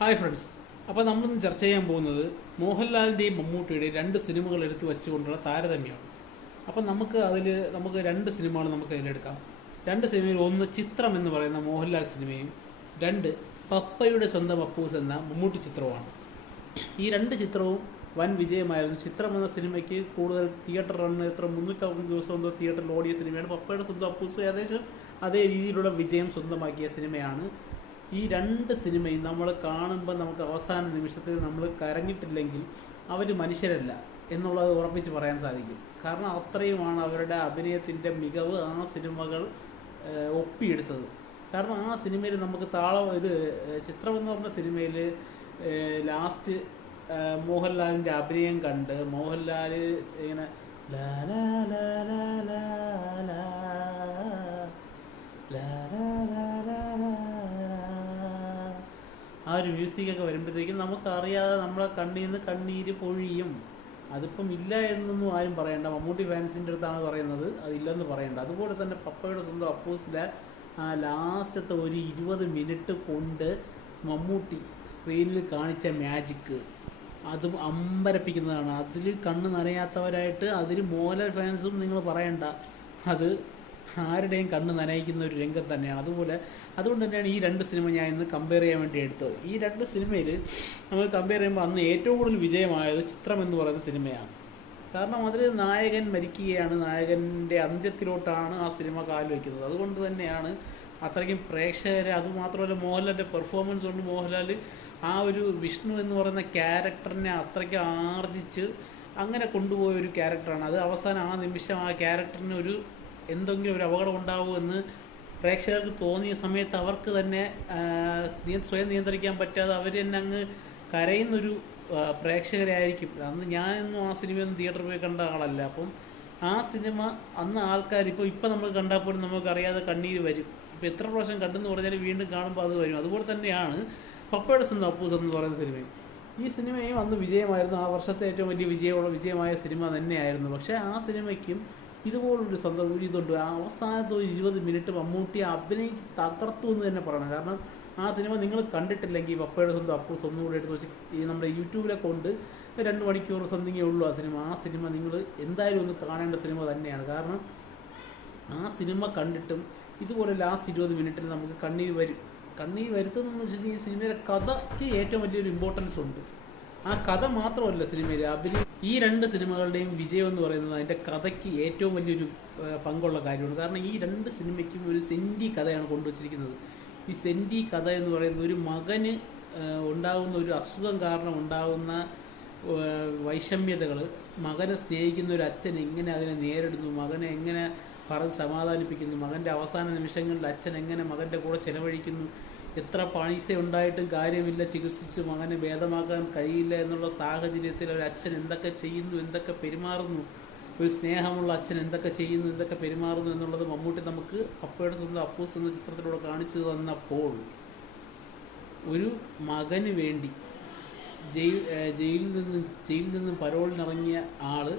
Hi friends. അപ്പോൾ നമ്മളിന്ന് ചർച്ച ചെയ്യാൻ പോകുന്നത് മോഹൻലാലിൻ്റെയും മമ്മൂട്ടിയുടെയും രണ്ട് സിനിമകൾ എടുത്തു വെച്ചുകൊണ്ടുള്ള താരതമ്യമാണ്. അപ്പം നമുക്ക് രണ്ട് സിനിമകൾ നമുക്ക് അതിലെടുക്കാം. രണ്ട് സിനിമയിൽ ഒന്ന് ചിത്രം എന്ന് പറയുന്ന മോഹൻലാൽ സിനിമയും രണ്ട് പപ്പയുടെ സ്വന്തം അപ്പൂസ് എന്ന മമ്മൂട്ടി ചിത്രവുമാണ്. ഈ രണ്ട് ചിത്രവും വൻ വിജയമായിരുന്നു. ചിത്രം എന്ന സിനിമയ്ക്ക് കൂടുതൽ തിയേറ്റർ റണ്ണ് എത്ര 360 ദിവസം എന്തോ തിയേറ്ററിൽ ഓടിയ സിനിമയാണ്. പപ്പയുടെ സ്വന്തം അപ്പൂസ് ഏകദേശം അതേ രീതിയിലുള്ള വിജയം സ്വന്തമാക്കിയ സിനിമയാണ്. ഈ രണ്ട് സിനിമയും നമ്മൾ കാണുമ്പോൾ നമുക്ക് അവസാന നിമിഷത്തിൽ നമ്മൾ കരഞ്ഞിട്ടില്ലെങ്കിൽ അവർ മനുഷ്യരല്ല എന്നുള്ളത് ഉറപ്പിച്ച് പറയാൻ സാധിക്കും. കാരണം അത്രയുമാണ് അവരുടെ അഭിനയത്തിൻ്റെ മികവ് ആ സിനിമകൾ ഒപ്പിയെടുത്തത്. കാരണം ആ സിനിമയിൽ നമുക്ക് ചിത്രം എന്ന് പറഞ്ഞ സിനിമയിൽ ലാസ്റ്റ് മോഹൻലാലിൻ്റെ അഭിനയം കണ്ട് മോഹൻലാൽ ഇങ്ങനെ ലാ ലാ ലാ ലാ ലാ ലാ ലാ ലാ ലാ ലാ ആ ഒരു മ്യൂസിക്കൊക്കെ വരുമ്പോഴത്തേക്കും നമുക്കറിയാതെ നമ്മളെ കണ്ണിൽ നിന്ന് കണ്ണീര് പൊഴിയും. അതിപ്പം ഇല്ല എന്നൊന്നും ആരും പറയണ്ട. മമ്മൂട്ടി ഫാൻസിൻ്റെ അടുത്താണ് പറയുന്നത്, അതില്ലെന്ന് പറയണ്ട. അതുപോലെ തന്നെ പപ്പയുടെ സ്വന്തം അപ്പൂസിലെ ആ ലാസ്റ്റത്തെ ഒരു 20 മിനിറ്റ് കൊണ്ട് മമ്മൂട്ടി സ്ക്രീനിൽ കാണിച്ച മാജിക്ക് അതും അമ്പരപ്പിക്കുന്നതാണ്. അതിൽ കണ്ണ് നനയാത്തവരായിട്ട് അതിൽ മോഹൻലാൽ ഫാൻസും നിങ്ങൾ പറയണ്ട, അത് ആരുടെയും കണ്ണ് നനയിക്കുന്ന ഒരു രംഗം തന്നെയാണ്. അതുകൊണ്ട് തന്നെയാണ് ഈ രണ്ട് സിനിമ ഞാൻ ഇന്ന് കമ്പയർ ചെയ്യാൻ വേണ്ടി എടുത്തത്. ഈ രണ്ട് സിനിമയിൽ നമ്മൾ കമ്പയർ ചെയ്യുമ്പോൾ അന്ന് ഏറ്റവും കൂടുതൽ വിജയമായത് ചിത്രം എന്ന് പറയുന്ന സിനിമയാണ്. കാരണം അതിൽ നായകൻ മരിക്കുകയാണ്, നായകൻ്റെ അന്ത്യത്തിലോട്ടാണ് ആ സിനിമ കാൽവെക്കുന്നത്. അതുകൊണ്ട് തന്നെയാണ് അത്രയ്ക്കും പ്രേക്ഷകരെ, അതുമാത്രമല്ല മോഹൻലാലിൻ്റെ പെർഫോമൻസ് കൊണ്ട് മോഹൻലാൽ ആ ഒരു വിഷ്ണു എന്ന് പറയുന്ന ക്യാരക്ടറിനെ അത്രയ്ക്ക് ആർജിച്ച് അങ്ങനെ കൊണ്ടുപോയ ഒരു ക്യാരക്ടറാണ്. അത് അവസാനം ആ നിമിഷം ആ ക്യാരക്ടറിന് എന്തെങ്കിലും ഒരു അപകടം ഉണ്ടാവുമെന്ന് പ്രേക്ഷകർക്ക് തോന്നിയ സമയത്ത് അവർക്ക് തന്നെ സ്വയം നിയന്ത്രിക്കാൻ പറ്റാതെ അവർ തന്നെ അങ്ങ് കരയുന്നൊരു പ്രേക്ഷകരായിരിക്കും. അന്ന് ഞാനൊന്നും ആ സിനിമയൊന്നും തിയേറ്ററിൽ പോയി കണ്ട ആളല്ല. അപ്പം ആ സിനിമ അന്ന് ആൾക്കാർ ഇപ്പം നമ്മൾ കണ്ടാൽ പോലും നമുക്കറിയാതെ കണ്ണീര് വരും. ഇപ്പോൾ എത്ര പ്രാവശ്യം കണ്ടെന്ന് പറഞ്ഞാൽ വീണ്ടും കാണുമ്പോൾ അത് വരും. അതുപോലെ തന്നെയാണ് പപ്പയുടെ സ്വന്തം അപ്പൂസ് എന്ന് പറയുന്ന സിനിമയും. ഈ സിനിമയും അന്ന് വിജയമായിരുന്നു. ആ വർഷത്തെ ഏറ്റവും വലിയ വിജയമായ സിനിമ തന്നെയായിരുന്നു. പക്ഷേ ആ സിനിമയ്ക്കും ഇതുപോലൊരു ഇതുണ്ട്. ആ അവസാനത്തെ ഒരു 20 മിനിറ്റ് മമ്മൂട്ടി അഭിനയിച്ച് തകർത്തു എന്ന് തന്നെ പറയണം. കാരണം ആ സിനിമ നിങ്ങൾ കണ്ടിട്ടില്ലെങ്കിൽ പപ്പയുടെ സ്വന്തം അപ്പൂസ് ഒന്നുകൂടി എടുത്ത് വെച്ച് നമ്മുടെ യൂട്യൂബിലൊക്കെ കൊണ്ട് 2 മണിക്കൂർ സംതിങ്ങേ ഉള്ളൂ ആ സിനിമ. ആ സിനിമ നിങ്ങൾ എന്തായാലും ഒന്ന് കാണേണ്ട സിനിമ തന്നെയാണ്. കാരണം ആ സിനിമ കണ്ടിട്ടും ഇതുപോലെ ലാസ്റ്റ് 20 മിനിറ്റിൽ നമുക്ക് കണ്ണീർ വരുത്തുന്നതെന്ന് വെച്ചിട്ടുണ്ടെങ്കിൽ ഈ സിനിമയുടെ കഥയ്ക്ക് ഏറ്റവും വലിയൊരു ഇമ്പോർട്ടൻസ് ഉണ്ട്. ആ കഥ മാത്രമല്ല സിനിമയിൽ അഭിനയം. ഈ രണ്ട് സിനിമകളുടെയും വിജയം എന്ന് പറയുന്നത് അതിൻ്റെ കഥയ്ക്ക് ഏറ്റവും വലിയൊരു പങ്കുള്ള കാര്യമാണ്. കാരണം ഈ രണ്ട് സിനിമയ്ക്കും ഒരു സെൻറ്റി കഥയാണ് കൊണ്ടുവച്ചിരിക്കുന്നത്. ഈ സെൻറ്റി കഥ എന്ന് പറയുന്നത് ഒരു മകന് ഉണ്ടാകുന്ന ഒരു അസുഖം കാരണം ഉണ്ടാകുന്ന വൈഷമ്യതകൾ, മകനെ സ്നേഹിക്കുന്ന ഒരു അച്ഛൻ എങ്ങനെ അതിനെ നേരിടുന്നു, മകനെ എങ്ങനെ പറഞ്ഞ് സമാധാനിപ്പിക്കുന്നു, മകൻ്റെ അവസാന നിമിഷങ്ങളിൽ അച്ഛൻ എങ്ങനെ മകൻ്റെ കൂടെ ചെലവഴിക്കുന്നു, എത്ര പൈസ ഉണ്ടായിട്ടും കാര്യമില്ല, ചികിത്സിച്ച് മകനെ ഭേദമാക്കാൻ കഴിയില്ല എന്നുള്ള സാഹചര്യത്തിൽ ഒരു അച്ഛൻ എന്തൊക്കെ ചെയ്യുന്നു, എന്തൊക്കെ പെരുമാറുന്നു, ഒരു സ്നേഹമുള്ള അച്ഛൻ എന്തൊക്കെ ചെയ്യുന്നു, എന്തൊക്കെ പെരുമാറുന്നു എന്നുള്ളത് മമ്മൂട്ടി നമുക്ക് പപ്പയുടെ സ്വന്തം അപ്പൂസ് എന്ന ചിത്രത്തിലൂടെ കാണിച്ചു തന്നപ്പോൾ ഒരു മകന് വേണ്ടി ജയിലിൽ നിന്നും പരോളിനിറങ്ങിയ ആള്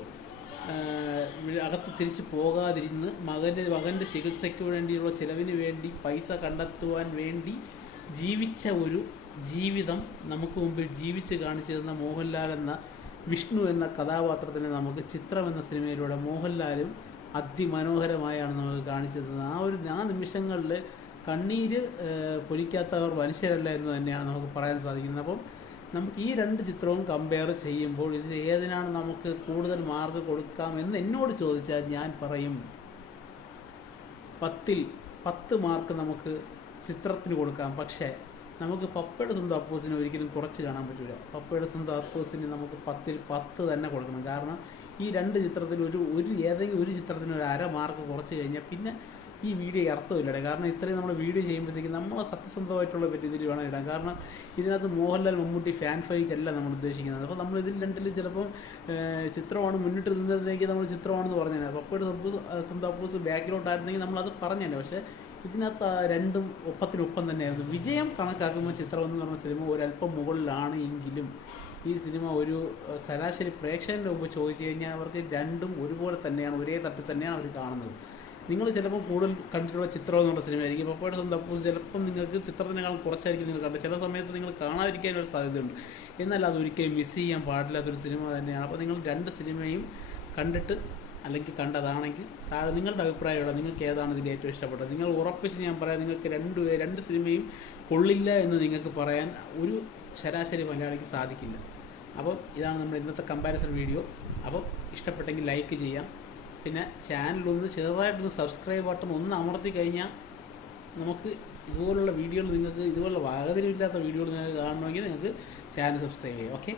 അകത്ത് തിരിച്ച് പോകാതിരുന്ന് മകൻ്റെ ചികിത്സയ്ക്ക് വേണ്ടിയുള്ള ചിലവിന് വേണ്ടി പൈസ കണ്ടെത്തുവാൻ വേണ്ടി ജീവിച്ച ഒരു ജീവിതം നമുക്ക് മുമ്പിൽ ജീവിച്ച് കാണിച്ചു തന്ന മോഹൻലാൽ എന്ന വിഷ്ണു എന്ന കഥാപാത്രത്തിനെ നമുക്ക് ചിത്രം എന്ന സിനിമയിലൂടെ മോഹൻലാലും അതിമനോഹരമായാണ് നമുക്ക് കാണിച്ചു തന്നത്. ആ നിമിഷങ്ങളിൽ കണ്ണീര് പൊലിക്കാത്തവർ മനുഷ്യരല്ല എന്ന് തന്നെയാണ് നമുക്ക് പറയാൻ സാധിക്കുന്നത്. അപ്പം നമുക്ക് ഈ രണ്ട് ചിത്രവും കമ്പയർ ചെയ്യുമ്പോൾ ഇതിൽ ഏതിനാണ് നമുക്ക് കൂടുതൽ മാർക്ക് കൊടുക്കാം എന്ന് എന്നോട് ചോദിച്ചാൽ ഞാൻ പറയും 10 മാർക്ക് നമുക്ക് ചിത്രത്തിന് കൊടുക്കാം. പക്ഷേ നമുക്ക് പപ്പയുടെ സ്വന്തം അപ്പൂസിന് ഒരിക്കലും കുറച്ച് കാണാൻ പറ്റില്ല. പപ്പയുടെ സ്വന്തം അപ്പൂസിന് നമുക്ക് 10ൽ 10 തന്നെ കൊടുക്കണം. കാരണം ഈ രണ്ട് ചിത്രത്തിൽ ഏതെങ്കിലും ഒരു ചിത്രത്തിന് ഒരു 1/2 മാർക്ക് കുറച്ച് കഴിഞ്ഞാൽ പിന്നെ ഈ വീഡിയോ അർത്ഥമില്ലടേ. കാരണം ഇത്രയും നമ്മൾ വീഡിയോ ചെയ്യുമ്പോഴത്തേക്കും നമ്മൾ സത്യസന്ധമായിട്ടുള്ള ഇതിൽ വേണം ഇടാൻ. കാരണം ഇതിനകത്ത് മോഹൻലാൽ മമ്മൂട്ടി ഫാൻ ഫൈറ്റ് അല്ല നമ്മൾ ഉദ്ദേശിക്കുന്നത്. അപ്പോൾ നമ്മൾ ഇതിൽ രണ്ടിലും ചിലപ്പം ചിത്രമാണ് മുന്നിട്ട് നിന്നതെങ്കിൽ നമ്മൾ ചിത്രമാണെന്ന് പറഞ്ഞത്. പപ്പയുടെ സ്വന്തം അപ്പൂസ് ബാക്കിലോട്ടായിരുന്നെങ്കിൽ നമ്മളത് പറഞ്ഞതന്നെ. പക്ഷേ ഇതിനകത്ത് രണ്ടും ഒപ്പത്തിനൊപ്പം തന്നെയായിരുന്നു. വിജയം കണക്കാക്കുമ്പോൾ ചിത്രം എന്ന് പറഞ്ഞ സിനിമ ഒരല്പം മുകളിലാണ് എങ്കിലും ഈ സിനിമ ഒരു ശരാശരി പ്രേക്ഷകൻ്റെ മുമ്പ് ചോദിച്ചു കഴിഞ്ഞാൽ അവർക്ക് രണ്ടും ഒരുപോലെ തന്നെയാണ്, ഒരേ തട്ടിൽ തന്നെയാണ് അവർ കാണുന്നത്. നിങ്ങൾ ചിലപ്പോൾ കൂടുതൽ കണ്ടിട്ടുള്ള ചിത്രം എന്നുള്ള സിനിമയായിരിക്കും. പപ്പയുടെ സ്വന്തം അപ്പൂസ് ചിലപ്പം നിങ്ങൾക്ക് ചിത്രത്തിനേക്കാളും കുറച്ചായിരിക്കും നിങ്ങൾ കണ്ടത്. ചില സമയത്ത് നിങ്ങൾ കാണാതിരിക്കാനൊരു സാധ്യതയുണ്ട്. എന്നാൽ അതൊരിക്കലും മിസ് ചെയ്യാൻ പാടില്ലാത്തൊരു സിനിമ തന്നെയാണ്. അപ്പോൾ നിങ്ങൾ 2 സിനിമയും കണ്ടിട്ട് അല്ലെങ്കിൽ കണ്ടതാണെങ്കിൽ താഴെ നിങ്ങളുടെ അഭിപ്രായമാണ്, നിങ്ങൾക്ക് ഏതാണ് ഇതിൽ ഏറ്റവും ഇഷ്ടപ്പെട്ടത്. നിങ്ങൾ ഉറപ്പിച്ച് ഞാൻ പറയാം, നിങ്ങൾക്ക് 2 സിനിമയും കൊള്ളില്ല എന്ന് നിങ്ങൾക്ക് പറയാൻ ഒരു ശരാശരി മലയാളിക്ക് സാധിക്കില്ല. അപ്പോൾ ഇതാണ് നമ്മുടെ ഇന്നത്തെ കമ്പാരിസൺ വീഡിയോ. അപ്പോൾ ഇഷ്ടപ്പെട്ടെങ്കിൽ ലൈക്ക് ചെയ്യാം. പിന്നെ ചാനലൊന്ന് ചെറുതായിട്ടൊന്ന് സബ്സ്ക്രൈബ് ബട്ടൺ ഒന്ന് അമർത്തി കഴിഞ്ഞാൽ നമുക്ക് ഇതുപോലുള്ള വീഡിയോകൾ, നിങ്ങൾക്ക് ഇതുപോലുള്ള വാഗതിരില്ലാത്ത വീഡിയോകൾ നിങ്ങൾക്ക് കാണണമെങ്കിൽ നിങ്ങൾക്ക് ചാനൽ സബ്സ്ക്രൈബ് ചെയ്യാം. ഓക്കെ.